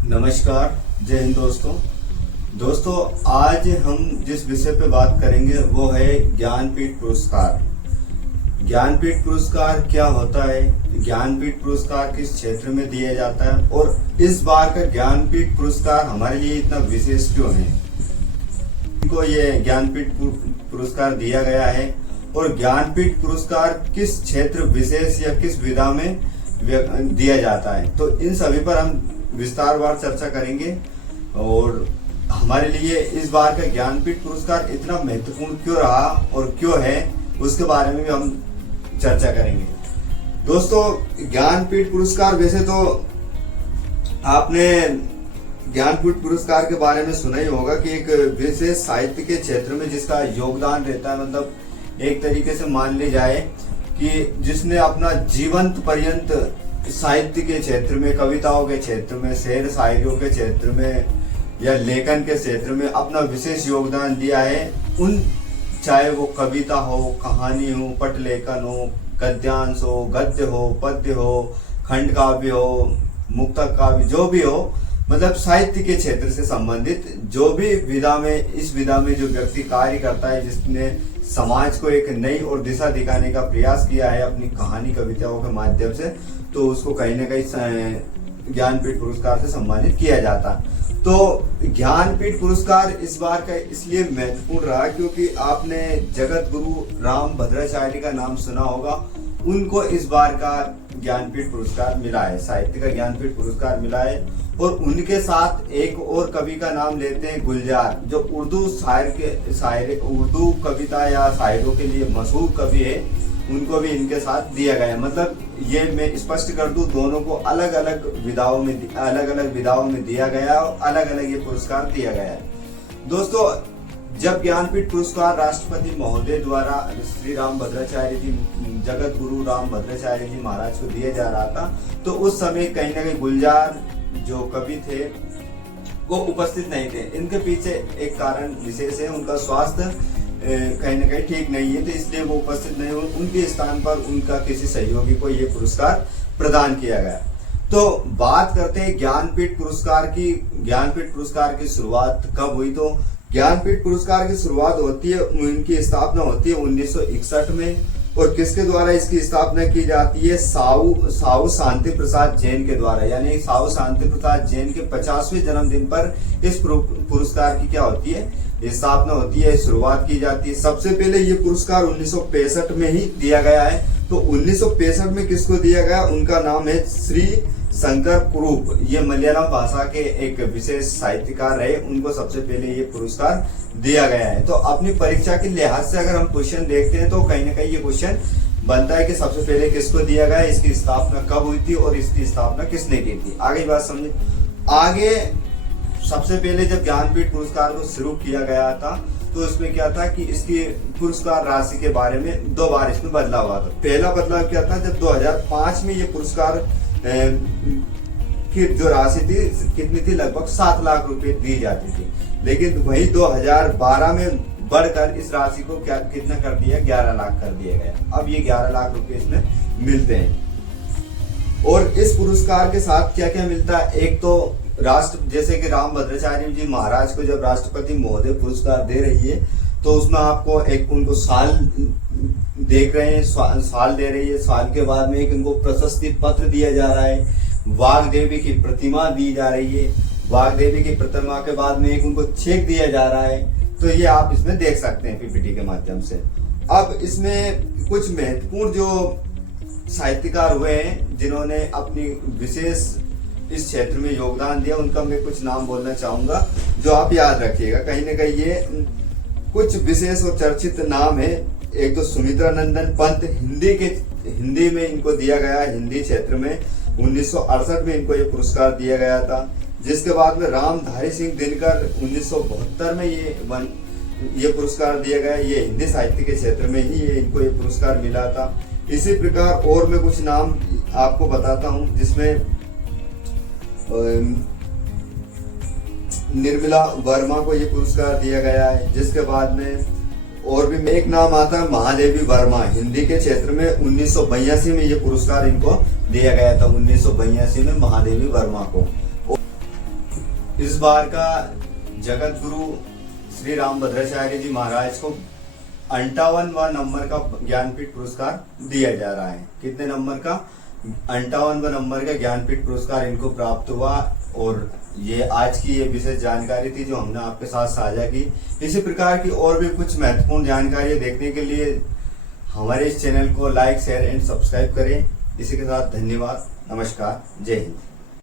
नमस्कार, जय हिंद दोस्तों। आज हम जिस विषय पे बात करेंगे वो है ज्ञानपीठ पुरस्कार। ज्ञानपीठ पुरस्कार क्या होता है, ज्ञानपीठ पुरस्कार किस क्षेत्र में दिया जाता है और इस बार का ज्ञानपीठ पुरस्कार हमारे लिए इतना विशेष क्यों है। इनको ये ज्ञानपीठ पुरस्कार दिया गया है और ज्ञानपीठ पुरस्कार किस क्षेत्र विशेष या किस विधा में दिया जाता है, तो इन सभी पर हम विस्तारवार चर्चा करेंगे। और हमारे लिए इस बार का ज्ञानपीठ पुरस्कार इतना महत्वपूर्ण क्यों रहा और क्यों है, उसके बारे में भी हम चर्चा करेंगे। दोस्तों, ज्ञानपीठ पुरस्कार, वैसे तो आपने ज्ञानपीठ पुरस्कार के बारे में सुना ही होगा कि एक विशेष साहित्य के क्षेत्र में जिसका योगदान रहता है, मतलब एक तरीके से मान ली जाए कि जिसने अपना जीवंत पर्यंत साहित्य के क्षेत्र में, कविताओं के क्षेत्र में, शेर शायरियों के क्षेत्र में या लेखन के क्षेत्र में अपना विशेष योगदान दिया है। उन चाहे वो कविता हो, कहानी हो, पटलेखन हो, गद्यांश हो, गद्य हो, पद्य हो, खंड काव्य हो, मुक्तक काव्य, जो भी हो, मतलब साहित्य के क्षेत्र से संबंधित जो भी विधा में, इस विधा में जो व्यक्ति कार्य करता है, जिसने समाज को एक नई और दिशा दिखाने का प्रयास किया है अपनी कहानी कविताओं के माध्यम से, तो उसको कहीं ना कहीं ज्ञानपीठ पुरस्कार से सम्मानित किया जाता। तो ज्ञानपीठ पुरस्कार इस बार का इसलिए महत्वपूर्ण रहा क्योंकि आपने जगत गुरु राम भद्राचार्य का नाम सुना होगा। उनको इस बार का ज्ञानपीठ पुरस्कार मिला है, साहित्य का ज्ञानपीठ पुरस्कार मिला है। और उनके साथ एक और कवि का नाम लेते हैं गुलजार, जो उर्दू उर्दू कविता या शायरों के लिए मशहूर कवि है, उनको भी इनके साथ दिया गया है। मतलब ये मैं स्पष्ट कर दूं, दोनों को अलग अलग विधाओं में दिया गया और अलग अलग ये पुरस्कार दिया गया है। दोस्तों, जब ज्ञानपीठ पुरस्कार राष्ट्रपति महोदय द्वारा श्री राम भद्राचार्य जी, जगत गुरु राम भद्राचार्य जी महाराज को दिया जा रहा था, तो उस समय कहीं ना कहीं गुलजार जो कवि थे वो उपस्थित नहीं थे। इनके पीछे एक कारण विशेष है, उनका स्वास्थ्य कहीं ना कहीं ठीक नहीं है, तो इसलिए वो उपस्थित नहीं हुए। उनके स्थान पर उनका किसी सहयोगी को ये पुरस्कार प्रदान किया गया। तो बात करते हैं ज्ञानपीठ पुरस्कार की। ज्ञानपीठ पुरस्कार की शुरुआत कब हुई, तो ज्ञानपीठ पुरस्कार की शुरुआत होती है, इनकी स्थापना होती है 1961 में। और किसके द्वारा इसकी स्थापना की जाती है? साहू शांति प्रसाद जैन के द्वारा। यानी साहू शांति प्रसाद जैन के 50वें जन्मदिन पर इस पुरस्कार की क्या होती है? स्थापना होती है, शुरुआत की जाती है। सबसे पहले ये पुरस्कार 1965 में ही दिया गया है। तो 1965 में किसको दिया गया? उनका नाम है श्री शंकर कुरूप। ये मलयालम भाषा के एक विशेष साहित्यकार रहे, उनको सबसे पहले ये पुरस्कार दिया गया है। तो अपनी परीक्षा के लिहाज से अगर हम क्वेश्चन देखते हैं तो कहीं ना कहीं ये क्वेश्चन बनता है कि सबसे पहले किसको दिया गया, इसकी स्थापना कब हुई थी और इसकी स्थापना किसने की थी। आगे बात समझे। आगे सबसे पहले जब ज्ञानपीठ पुरस्कार को शुरू किया गया था तो इसमें क्या था कि इसकी पुरस्कार राशि के बारे में दो बार इसमें बदलाव हुआ था। पहला बदलाव क्या था, जब 2005 में ये पुरस्कार की जो राशि थी कितनी थी, लगभग 7 लाख रुपए दी जाती थी। लेकिन वही 2012 में बढ़कर इस राशि को कितना कर दिया, 11 लाख कर दिया गया। अब ये 11 लाख रुपए इसमें मिलते हैं। और इस पुरस्कार के साथ क्या क्या मिलता है? एक तो जैसे कि राम भद्राचार्य जी महाराज को जब राष्ट्रपति महोदय पुरस्कार दे रही है तो उसमें आपको एक उनको साल देख रहे हैं, साल दे रही है। साल के बाद में एक इनको प्रशस्ति पत्र दिया जा रहा है। वाघ देवी की प्रतिमा दी जा रही है। वाघ देवी की प्रतिमा के बाद में एक उनको चेक दिया जा रहा है। तो ये आप इसमें देख सकते हैं पीपीटी के माध्यम से। अब इसमें कुछ महत्वपूर्ण जो साहित्यकार हुए हैं जिन्होंने अपनी विशेष इस क्षेत्र में योगदान दिया, उनका मैं कुछ नाम बोलना चाहूंगा जो आप याद रखिएगा। कहीं ना कहीं ये कुछ विशेष और चर्चित नाम है। एक तो सुमित्रा नंदन पंत, हिंदी में इनको दिया गया, हिंदी क्षेत्र में 1968 में इनको ये पुरस्कार दिया गया था। जिसके बाद में रामधारी सिंह दिनकर 1972 में ये पुरस्कार दिया गया। ये हिंदी साहित्य के क्षेत्र में ही इनको ये पुरस्कार मिला था। इसी प्रकार और मैं कुछ नाम आपको बताता हूँ, जिसमें निर्मला वर्मा को ये पुरस्कार दिया गया है। जिसके बाद में और भी एक नाम आता है महादेवी वर्मा, हिंदी के क्षेत्र में 1982 में ये पुरस्कार इनको दिया गया था, 1982 में महादेवी वर्मा को। इस बार का जगत गुरु श्री रामभद्राचार्य जी महाराज को 58वां नंबर का ज्ञानपीठ पुरस्कार दिया जा रहा है। कितने नंबर का? 58वां नंबर का ज्ञानपीठ पुरस्कार इनको प्राप्त हुआ। और ये आज की ये विशेष जानकारी थी जो हमने आपके साथ साझा की। इसी प्रकार की और भी कुछ महत्वपूर्ण जानकारियां देखने के लिए हमारे इस चैनल को लाइक, शेयर एंड सब्सक्राइब करें। इसी के साथ धन्यवाद, नमस्कार, जय हिंद।